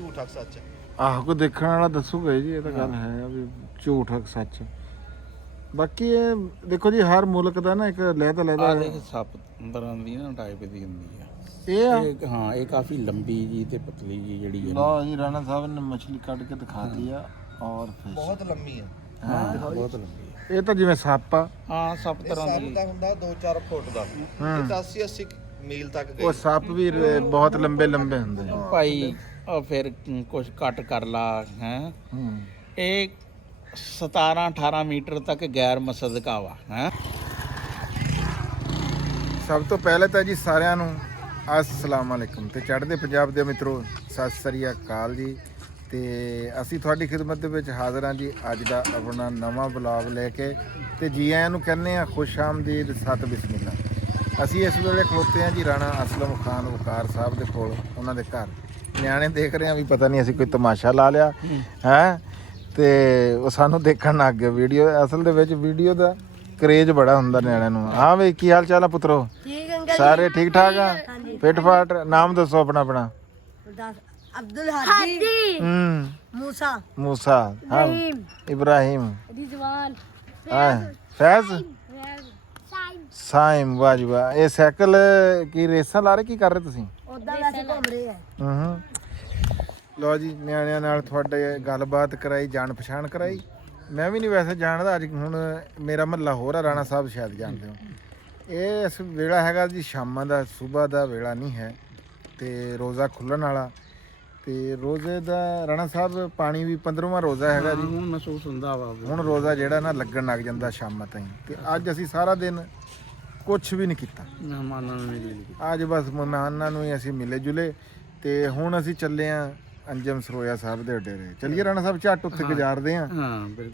ਝੂਠ ਹੱਕ ਸੱਚ। ਆਹ ਕੋਈ ਦੇਖਣ ਵਾਲਾ ਦੱਸੂਗਾ ਜੀ, ਇਹ ਤਾਂ ਗੱਲ ਹੈ ਵੀ ਝੂਠ ਹੱਕ ਸੱਚ। ਬਾਕੀ ਇਹ ਦੇਖੋ ਜੀ, ਹਰ ਮੁਲਕ ਦਾ ਨਾ ਇੱਕ ਲਹਿਦਾ ਦੇਖ ਸੱਪ ਤਰ੍ਹਾਂ ਦੀ ਨਾ ਟਾਈਪ ਦੀ ਹੁੰਦੀ ਆ ਇਹ ਹਾਂ, ਇਹ ਕਾਫੀ ਲੰਬੀ ਜੀ ਤੇ ਪਤਲੀ ਜੀ ਜਿਹੜੀ ਹੈ ਲਓ ਜੀ, ਰਾਣਾ ਸਾਹਿਬ ਨੇ ਮਛਲੀ ਕੱਢ ਕੇ ਦਿਖਾਤੀ ਆ ਔਰ ਫਿਸ਼ ਬਹੁਤ ਲੰਮੀ ਆ। ਹਾਂ, ਬਹੁਤ ਲੰਬੀ ਹੈ। ਇਹ ਤਾਂ ਜਿਵੇਂ ਸੱਪ ਆ। ਹਾਂ, ਸੱਪ ਇਹ ਤਰ੍ਹਾਂ ਸੱਪ ਦੀ ਦਾ ਹੁੰਦਾ 2-4 ਫੁੱਟ ਦਾ, ਇਹ ਤਾਂ 80-80 ਮੀਲ ਤੱਕ ਗਈ। ਉਹ ਸੱਪ ਵੀ ਬਹੁਤ ਲੰਬੇ ਹੁੰਦੇ ਆ ਭਾਈ। ਉਹ ਫਿਰ ਕੁਝ ਕੱਟ ਕਰ ਲਾ ਹੈ। ਇਹ 17-18 ਮੀਟਰ ਤੱਕ ਗੈਰ ਮਸਦਕਾ ਵਾ ਹੈ। ਸਭ ਤੋਂ ਪਹਿਲੇ ਤਾਂ ਜੀ ਸਾਰਿਆਂ ਨੂੰ अस्सलाम वालेकुम ਤੇ ਚੜ੍ਹਦੇ ਪੰਜਾਬ ਦੇ ਮਿੱਤਰੋ, ਸਤਿ ਸ੍ਰੀ ਅਕਾਲ ਜੀ। ਤੇ ਅਸੀਂ ਤੁਹਾਡੀ ਖਿਦਮਤ ਦੇ ਵਿੱਚ ਹਾਜ਼ਰ ਹਾਂ ਜੀ ਅੱਜ ਦਾ ਆਪਣਾ ਨਵਾਂ ਵਲੌਗ ਲੈ ਕੇ। ਤੇ ਜੀ ਆਇਆਂ ਨੂੰ ਕਹਿੰਦੇ ਆ ਖੁਸ਼ ਆਮਦੀਦ, ਸਤ ਬਿਸਮਿਲ੍ਲਾ। ਅਸੀਂ ਇਸ ਵੇਲੇ ਖਲੋਤੇ ਹਾਂ ਜੀ ਰਾਣਾ ਅਸਲਮ ਖਾਨ ਵਕਾਰ ਸਾਹਿਬ ਦੇ ਕੋਲ, ਉਹਨਾਂ ਦੇ ਘਰ। ਨਿਆਣੇ ਦੇਖ ਰਹੇ ਆ ਵੀ ਪਤਾ ਨਹੀਂ ਅਸੀਂ ਕੋਈ ਤਮਾਸ਼ਾ ਲਾ ਲਿਆ ਹੈ, ਤੇ ਉਹ ਸਾਨੂੰ ਦੇਖਣ ਲੱਗ ਗਏ ਵੀਡੀਓ। ਅਸਲ ਦੇ ਵਿੱਚ ਵੀਡੀਓ ਦਾ ਕਰੇਜ ਬੜਾ ਹੁੰਦਾ ਨਿਆਣਿਆਂ ਨੂੰ। ਹਾਂ ਬਈ, ਕੀ ਹਾਲ ਚਾਲ ਆ ਪੁੱਤਰੋ? ਸਾਰੇ ਠੀਕ ਠਾਕ ਆ? ਫਿੱਟ ਫਾਟ? ਨਾਮ ਦੱਸੋ ਆਪਣਾ। अब्दुल हादी, मूसा, मूसा, हाँ, इब्राहिम, रिजवान, फैज, साइम। वाह जी वाह। ये साइकिल की रेसां ला रहे, की कर रहे ਤੁਸੀਂ? ਉਦਾਂ ਵੈਸੇ ਘੁੰਮ ਰਹੇ ਆ। ਲਓ ਜੀ, ਨਿਆਣਿਆਂ ਨਾਲ ਤੁਹਾਡੇ ਗੱਲਬਾਤ ਕਰਾਈ, ਜਾਣ ਪਛਾਣ ਕਰਾਈ। ਮੈਂ ਵੀ ਨਹੀਂ ਵੈਸੇ ਜਾਣਦਾ, ਅੱਜ ਹੁਣ ਮੇਰਾ ਮਹੱਲਾ ਹੋਰ ਆ, ਰਾਣਾ ਸਾਹਿਬ ਸ਼ਾਇਦ ਜਾਣਦੇ ਹੋ। ਇਹ ਇਸ ਵੇਲਾ ਹੈਗਾ ਜੀ ਸ਼ਾਮਾਂ ਦਾ, ਸਵੇਰ ਦਾ ਵੇਲਾ ਨਹੀਂ ਹੈ, ਤੇ ਰੋਜ਼ਾ ਖੁੱਲਣ ਵਾਲਾ। ਤੇ ਰੋਜ਼ੇ ਦਾ ਰਾਣਾ ਸਾਹਿਬ ਪਾਣੀ ਵੀ 15ਵਾਂ ਰੋਜ਼ਾ ਹੈਗਾ ਜੀ। ਹੁਣ ਮਹਿਸੂਸ ਹੁੰਦਾ ਵਾ ਹੁਣ ਰੋਜ਼ਾ ਜਿਹੜਾ ਨਾ ਲੱਗਣ ਲੱਗ ਜਾਂਦਾ ਸ਼ਾਮਾਂ ਤਾਈਂ। ਤੇ ਅੱਜ ਅਸੀਂ ਸਾਰਾ ਦਿਨ ਕੁਝ ਵੀ ਨਹੀਂ ਕੀਤਾ, ਮਹਿਮਾਨਾਂ ਨੂੰ ਮਿਲੀ। ਅੱਜ ਬਸ ਮਹਿਮਾਨਾਂ ਨੂੰ ਹੀ ਅਸੀਂ ਮਿਲੇ ਜੁਲੇ। ਤੇ ਹੁਣ ਅਸੀਂ ਚੱਲੇ ਆਂ ਅੰਜਮ ਸਰੋਇਆ ਸਾਹਿਬ ਦੇ ਡੇਰੇ। ਚੱਲੀਏ ਰਾਣਾ ਸਾਹਿਬ, ਝੱਟ ਉੱਥੇ ਗੁਜ਼ਾਰਦੇ ਆਂ।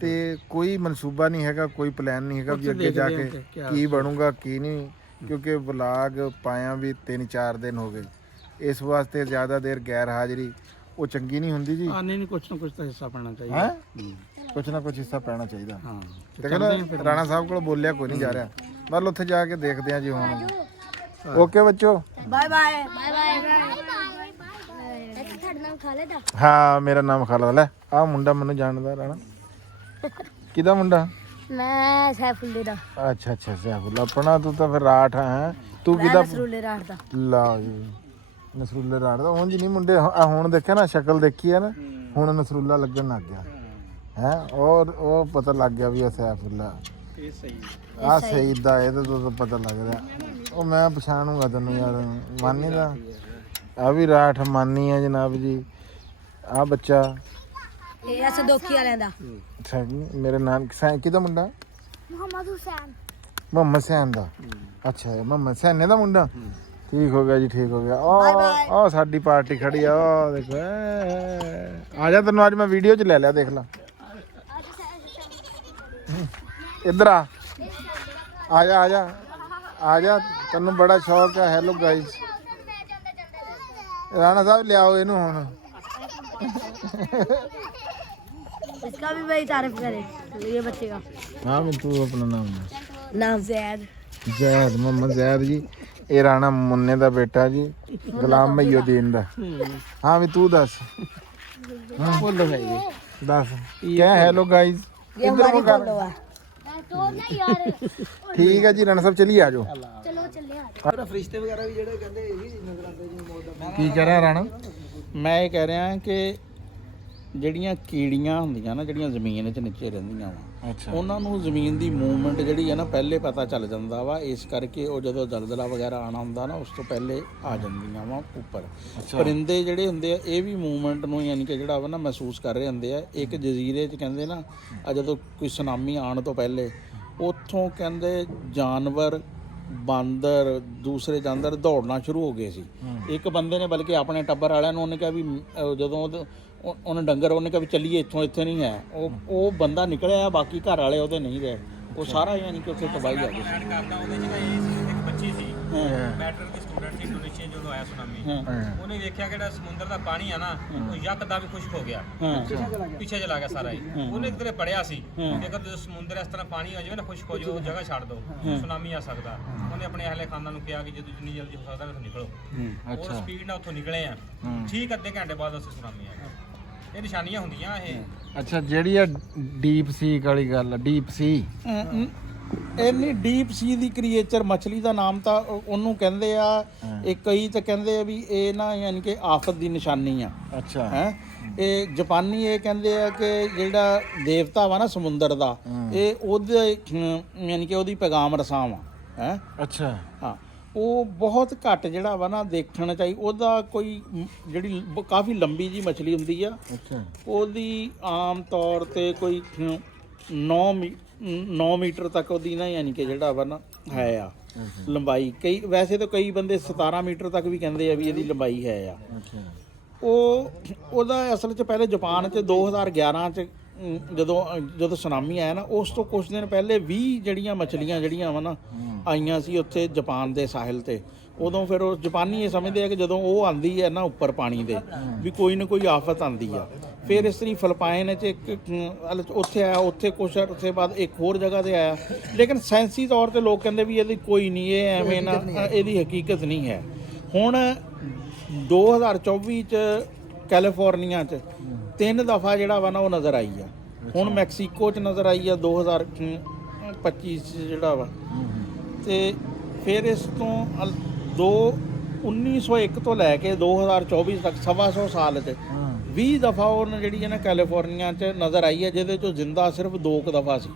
ਤੇ ਕੋਈ ਮਨਸੂਬਾ ਨਹੀਂ ਹੈਗਾ, ਕੋਈ ਪਲਾਨ ਨਹੀਂ ਹੈਗਾ ਵੀ ਅੱਗੇ ਜਾ ਕੇ ਕੀ ਬਣੂਗਾ ਕੀ ਨਹੀਂ, ਕਿਉਂਕਿ ਵਲਾਗ ਪਾਇਆ ਵੀ 3-4 ਦਿਨ ਹੋ ਗਏ। ਇਸ ਵਾਸਤੇ ਜ਼ਿਆਦਾ ਦੇਰ ਗੈਰ ਹਾਜ਼ਰੀ ਉਹ ਚੰਗੀ ਨਹੀਂ ਹੁੰਦੀ ਜੀ। ਨਹੀਂ, ਕੁਛ ਨਾ ਕੁਛ ਤਾਂ ਹਿੱਸਾ ਪੈਣਾ ਚਾਹੀਦਾ ਹੈ, ਕੁਛ ਨਾ ਕੁਛ ਹਿੱਸਾ ਪੈਣਾ ਚਾਹੀਦਾ। ਹਾਂ, ਤੇ ਕਹਿੰਦਾ ਰਾਣਾ ਸਾਹਿਬ ਕੋਲ ਬੋਲਿਆ ਕੋਈ ਨਹੀਂ ਜਾ ਰਿਹਾ। ਮਤਲਬ ਉੱਥੇ ਜਾ ਕੇ ਦੇਖਦੇ ਆਂ ਜੀ ਹੁਣ। ਓਕੇ ਬੱਚੋ, ਬਾਏ ਬਾਏ ਬਾਏ ਬਾਏ। ਤੁਹਾਡਾ ਨਾਮ ਖਾਲਿਦ ਆ? ਹਾਂ, ਮੇਰਾ ਨਾਮ ਖਾਲਿਦ। ਲੈ ਆਹ ਮੁੰਡਾ ਮੈਨੂੰ ਜਾਣਦਾ ਰਾਣਾ। ਕਿਹਦਾ ਮੁੰਡਾ? ਮੈਂ ਸੈਫੁੱਲੇ ਦਾ। ਅੱਛਾ ਸੈਫੁੱਲਾ ਆਪਣਾ। ਤੂੰ ਤਾਂ ਫਿਰ ਰਾਠ ਹੈ। ਤੂੰ ਕਿਹਦਾ? ਨਸਰੁੱਲੇ ਰਾਠ ਦਾ। ਲਾ ਜੀ, ਨਸਰੁੱਲੇ ਰਾਠ ਦਾ। ਉਂਝ ਨਹੀਂ ਮੁੰਡੇ ਹੁਣ ਦੇਖਿਆ ਨਾ, ਸ਼ਕਲ ਦੇਖੀ ਆ ਨਾ, ਹੁਣ ਨਸਰੁੱਲਾ ਲੱਗਣ ਲੱਗ ਗਿਆ ਹੈ। ਔਰ ਉਹ ਪਤਾ ਲੱਗ ਗਿਆ ਵੀ ਉਹ ਸੈਫੁੱਲਾ। ਇਹ ਸਹੀ ਆ ਸਈਦ ਦਾ, ਇਹਦੇ ਤੋਂ ਤਾਂ ਪਤਾ ਲੱਗ ਰਿਹਾ। ਉਹ ਮੈਂ ਪਛਾਣੂਗਾ ਤੈਨੂੰ ਯਾਰ, ਮਾਨੀ ਦਾ। ਆ ਵੀ ਰਾਠ ਮਾਨੀ ਆ ਜਨਾਬ ਜੀ। ਆ ਬੱਚਾ ਇਹ ਸਦੋਖੀ ਵਾਲਿਆਂ ਦਾ। ਮੇਰੇ ਨਾਮ ਕਿਹਦਾ ਮੁੰਡਾ? ਮੁਹੰਮਦ ਹੁਸੈਨ। ਮੁਹੰਮਦ ਹੁਸੈਨ ਦਾ। ਅੱਛਾ, ਮੁਹੰਮਦ ਹੁਸੈਨ ਦਾ ਮੁੰਡਾ। ਠੀਕ ਹੋ ਗਿਆ ਜੀ, ਠੀਕ ਹੋ ਗਿਆ। ਉਹ ਸਾਡੀ ਪਾਰਟੀ ਖੜੀ ਆ, ਉਹ ਦੇਖੋ। ਆ ਜਾ, ਤੈਨੂੰ ਅੱਜ ਮੈਂ ਵੀਡੀਓ 'ਚ ਲੈ ਲਿਆ, ਦੇਖ ਲਾ। ਇੱਧਰ ਆ ਜਾ, ਤੈਨੂੰ ਬੜਾ ਸ਼ੌਕ ਹੈ। ਹੈਲੋ ਗਾਇਸ, ਰਾਣਾ ਸਾਹਿਬ ਲਿਆਓ ਇਹਨੂੰ ਹੁਣ। इसका भी वही तारीफ करे ये बच्चे का। हाँ, तू अपना नाम नाम जैद। जैद, मोहम्मद जैद जी। ये राणा मुन्ने दा बेटा जी, गुलाम मईउद्दीन दा। हाँ भी तू दस। बोलो भाई, दस क्या? हेलो गाइस, ये हमारी बोलो है। ठीक है जी, राणा साहब चलिए आ जाओ। चलो चलिए। ਫਰਿਸ਼ਤੇ ਵਗੈਰਾ ਵੀ ਜਿਹੜੇ ਕਹਿੰਦੇ ਇਹ ਵੀ ਨਜ਼ਰ ਆਉਂਦੇ ਜੀ ਮੌਤ ਦਾ। की कह रहा है राणा? ਮੈਂ ਇਹ ਕਹਿ ਰਿਹਾ ਕਿ ਜਿਹੜੀਆਂ ਕੀੜੀਆਂ ਹੁੰਦੀਆਂ ਨਾ, ਜਿਹੜੀਆਂ ਜ਼ਮੀਨ 'ਚ ਨੀਚੇ ਰਹਿੰਦੀਆਂ ਵਾ, अच्छा, ਉਹਨਾਂ ਨੂੰ ਜ਼ਮੀਨ ਦੀ ਮੂਵਮੈਂਟ ਜਿਹੜੀ ਹੈ ਨਾ ਪਹਿਲੇ ਪਤਾ ਚੱਲ ਜਾਂਦਾ ਵਾ। ਇਸ ਕਰਕੇ ਉਹ ਜਦੋਂ ਦਲਦਲਾ ਵਗੈਰਾ ਆਉਣਾ ਹੁੰਦਾ ਨਾ, ਉਸ ਤੋਂ ਪਹਿਲੇ ਆ ਜਾਂਦੀਆਂ ਵਾ ਉੱਪਰ। ਪਰਿੰਦੇ ਜਿਹੜੇ ਹੁੰਦੇ ਆ, ਇਹ ਵੀ ਮੂਵਮੈਂਟ ਨੂੰ ਯਾਨੀ ਕਿ ਜਿਹੜਾ ਵਾ ਨਾ ਮਹਿਸੂਸ ਕਰ ਰਹੇ ਹੁੰਦੇ ਆ। ਇੱਕ ਜਜ਼ੀਰੇ 'ਚ ਕਹਿੰਦੇ ਨਾ, ਜਦੋਂ ਕੋਈ ਸੁਨਾਮੀ ਆਉਣ ਤੋਂ ਪਹਿਲੇ ਉੱਥੋਂ ਕਹਿੰਦੇ ਜਾਨਵਰ, ਬਾਂਦਰ, ਦੂਸਰੇ ਜਾਨਵਰ ਦੌੜਨਾ ਸ਼ੁਰੂ ਹੋ ਗਏ ਸੀ। ਇੱਕ ਬੰਦੇ ਨੇ ਬਲਕਿ ਆਪਣੇ ਟੱਬਰ ਵਾਲਿਆਂ ਨੂੰ ਉਹਨੇ ਕਿਹਾ ਵੀ ਜਦੋਂ ਉਹਨੇ ਡੰਗਰ, ਉਹਨੇ ਕਿਹਾ ਵੀ ਚੱਲੀਏ ਇੱਥੋਂ, ਇੱਥੇ ਨਹੀਂ ਹੈ। ਉਹ ਬੰਦਾ ਨਿਕਲਿਆ, ਬਾਕੀ ਘਰ ਵਾਲੇ ਉਹਦੇ ਨਹੀਂ ਰਹੇ। ਉਹ ਸਾਰਾ ਯਾਨੀ ਕਿ ਉੱਥੇ ਤਬਾਹੀ ਆ ਗਈ। ਮੈਟਰ ਦੀ ਸਟੂਡੈਂਟ ਸੀ ਇੰਡੋਨੇਸ਼ੀਆ ਜਦੋਂ ਆਇਆ ਸੁਨਾਮੀ ਹਾਂ ਉਹਨੇ ਵੇਖਿਆ ਕਿ ਜਿਹੜਾ ਸਮੁੰਦਰ ਦਾ ਪਾਣੀ ਆ ਨਾ ਉਹ ਯਕਦਮ ਹੀ ਖੁਸ਼ਕ ਹੋ ਗਿਆ ਪਿੱਛੇ ਚਲਾ ਗਿਆ ਸਾਰਾ ਹੀ ਉਹਨੇ ਇੱਕ ਦਿਨ ਪੜਿਆ ਸੀ ਕਿ ਅਗਰ ਜਦੋਂ ਸਮੁੰਦਰ ਇਸ ਤਰ੍ਹਾਂ ਪਾਣੀ ਹੋ ਜਾਵੇ ਨਾ ਖੁਸ਼ਕ ਹੋ ਜਾਵੇ ਉਹ ਜਗ੍ਹਾ ਛੱਡ ਦਿਓ ਸੁਨਾਮੀ ਆ ਸਕਦਾ ਉਹਨੇ ਆਪਣੇ ਅਹਲੇ ਖਾਨਦਾਨ ਨੂੰ ਕਿਹਾ ਕਿ ਜਦੋਂ ਜਿੰਨੀ ਜਲਦੀ ਹੋ ਸਕਦਾ ਉੱਥੋਂ ਨਿਕਲੋ ਉਹ ਸਪੀਡ ਨਾਲ ਉੱਥੋਂ ਨਿਕਲੇ ਆ ਠੀਕ ਅੱਧੇ ਘੰਟੇ ਬਾਅਦ ਅਸੀਂ ਸੁਨਾਮੀ ਆ ਇਹ ਨਿਸ਼ਾਨੀਆਂ ਹੁੰਦੀਆਂ ਇਹ ਅੱਛਾ ਜਿਹੜੀ ਆ ਡੀਪ ਸੀ ਵਾਲੀ ਗੱਲ ਡੀਪ ਸੀ ਇੰਨੀ ਡੀਪ ਸੀ ਦੀ ਕ੍ਰੀਏਚਰ ਮੱਛਲੀ ਦਾ ਨਾਮ ਤਾਂ ਉਹਨੂੰ ਕਹਿੰਦੇ ਆ ਇਹ ਕਈ ਤਾਂ ਕਹਿੰਦੇ ਆ ਵੀ ਇਹ ਨਾ ਯਾਨੀ ਕਿ ਆਫਤ ਦੀ ਨਿਸ਼ਾਨੀ ਆ ਅੱਛਾ ਹੈ ਇਹ ਜਾਪਾਨੀ ਇਹ ਕਹਿੰਦੇ ਆ ਕਿ ਜਿਹੜਾ ਦੇਵਤਾ ਵਾ ਨਾ ਸਮੁੰਦਰ ਦਾ ਇਹ ਉਹਦੇ ਯਾਨੀ ਕਿ ਉਹਦੀ ਪੈਗਾਮ ਰਸਾਂ ਵਾ ਹੈ ਅੱਛਾ ਹਾਂ ਉਹ ਬਹੁਤ ਘੱਟ ਜਿਹੜਾ ਵਾ ਨਾ ਦੇਖਣਾ ਚਾਹੀਦਾ ਉਹਦਾ ਕੋਈ ਜਿਹੜੀ ਕਾਫੀ ਲੰਬੀ ਜੀ ਮੱਛਲੀ ਹੁੰਦੀ ਆ ਅੱਛਾ ਉਹਦੀ ਆਮ ਤੌਰ ਤੇ ਕੋਈ 9 ਮੀਟਰ ਤੱਕ ਉਹਦੀ ਨਾ ਯਾਨੀ ਕਿ ਜਿਹੜਾ ਵਾ ਨਾ ਹੈ ਆ ਲੰਬਾਈ ਕਈ ਵੈਸੇ ਤਾਂ ਕਈ ਬੰਦੇ 17 ਮੀਟਰ ਤੱਕ ਵੀ ਕਹਿੰਦੇ ਆ ਵੀ ਇਹਦੀ ਲੰਬਾਈ ਹੈ ਆ ਅੱਛਾ ਉਹਦਾ ਅਸਲ 'ਚ ਪਹਿਲੇ ਜਾਪਾਨ 'ਚ 2011 'ਚ ਜਦੋਂ ਸੁਨਾਮੀ ਆਇਆ ਨਾ ਉਸ ਤੋਂ ਕੁਝ ਦਿਨ ਪਹਿਲੇ 20 ਜਿਹੜੀਆਂ ਮੱਛਲੀਆਂ ਜਿਹੜੀਆਂ ਵਾ ਨਾ ਆਈਆਂ ਸੀ ਉੱਥੇ ਜਾਪਾਨ ਦੇ ਸਾਹਿਲ ਤੇ ਉਦੋਂ ਫਿਰ ਉਹ ਜਾਪਾਨੀ ਇਹ ਸਮਝਦੇ ਆ ਕਿ ਜਦੋਂ ਉਹ ਆਂਦੀ ਹੈ ਨਾ ਉੱਪਰ ਪਾਣੀ ਦੇ ਵੀ ਕੋਈ ਨਾ ਕੋਈ ਆਫਤ ਆਂਦੀ ਆ ਫਿਰ ਇਸ ਤਰੀ ਫਿਲਪਾਈਨ 'ਚ ਇੱਕ ਉੱਥੇ ਆਇਆ ਉੱਥੇ ਕੁਛ ਅਰਸੇ ਬਾਅਦ ਇੱਕ ਹੋਰ ਜਗ੍ਹਾ ਤੇ ਆਇਆ ਲੇਕਿਨ ਸਾਇੰਸੀ ਤੌਰ ਤੇ ਲੋਕ ਕਹਿੰਦੇ ਵੀ ਇਹਦੀ ਕੋਈ ਨਹੀਂ ਇਹ ਐਵੇਂ ਨਾ ਇਹਦੀ ਹਕੀਕਤ ਨਹੀਂ ਹੈ ਹੁਣ 2024 'ਚ ਕੈਲੀਫੋਰਨੀਆ 'ਚ 3 ਦਫਾ ਜਿਹੜਾ ਵਾ ਨਾ ਉਹ ਨਜ਼ਰ ਆਈ ਆ ਹੁਣ ਮੈਕਸੀਕੋ 'ਚ ਨਜ਼ਰ ਆਈ ਆ 2025 'ਚ ਜਿਹੜਾ ਵਾ ਤੇ ਫਿਰ ਇਸ ਤੋਂ 1901 ਤੋਂ ਲੈ ਕੇ 2024 ਤੱਕ 125 ਸਾਲ 'ਚ 20 ਦਫਾ ਉਹਨੇ ਜਿਹੜੀ ਹੈ ਨਾ ਕੈਲੀਫੋਰਨੀਆ 'ਚ ਨਜ਼ਰ ਆਈ ਹੈ ਜਿਹਦੇ 'ਚੋਂ ਜ਼ਿੰਦਾ ਸਿਰਫ 2 ਦਫਾ ਸੀ